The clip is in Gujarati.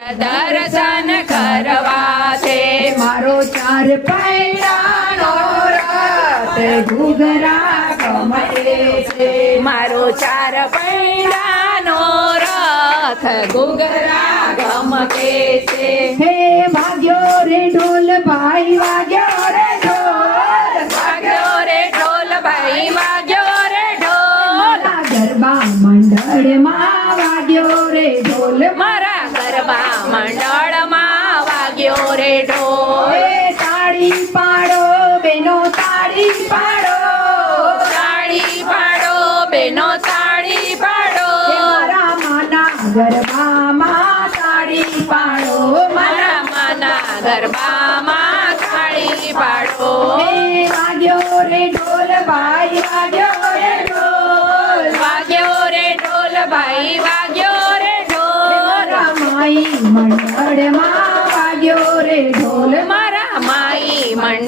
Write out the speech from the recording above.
દર્શન કરવા છે મારો ચાર પૈડાનો રથ ઘૂઘરા ગમતે છે મારો ચાર પૈડાનો રથ ઘૂઘરા ગમકે છે હે વાગ્યો રે ઢોલ ભાઈ વાગ્યો રે ઢોલ વાગ્યો રે ઢોલ ભાઈ વાગ્યો રે ઢોલ મારા ગરબા મંડળમાં વાગ્યો રે ઢોલ મારા ગરબા મંડળમાં વાગ્યો રે ઢોલ હે તાળી પાડો બેનો તાળી પાડો તાળી પાડો બેનો તાળી પાડો મારા માના ગરબામાં તાળી પાડો મારા માના ગરબામાં તાળી પાડો હે વાગ્યો રે ઢોલ ભાઈ વાગ્યો રે ઢોલ વાગ્યો રે ઢોલ ભાઈ વાગ્યો રે ઢોલ મારા માઈ મંડળમાં વાગ્યો રે ઢોલ મારા માઈ મંડળ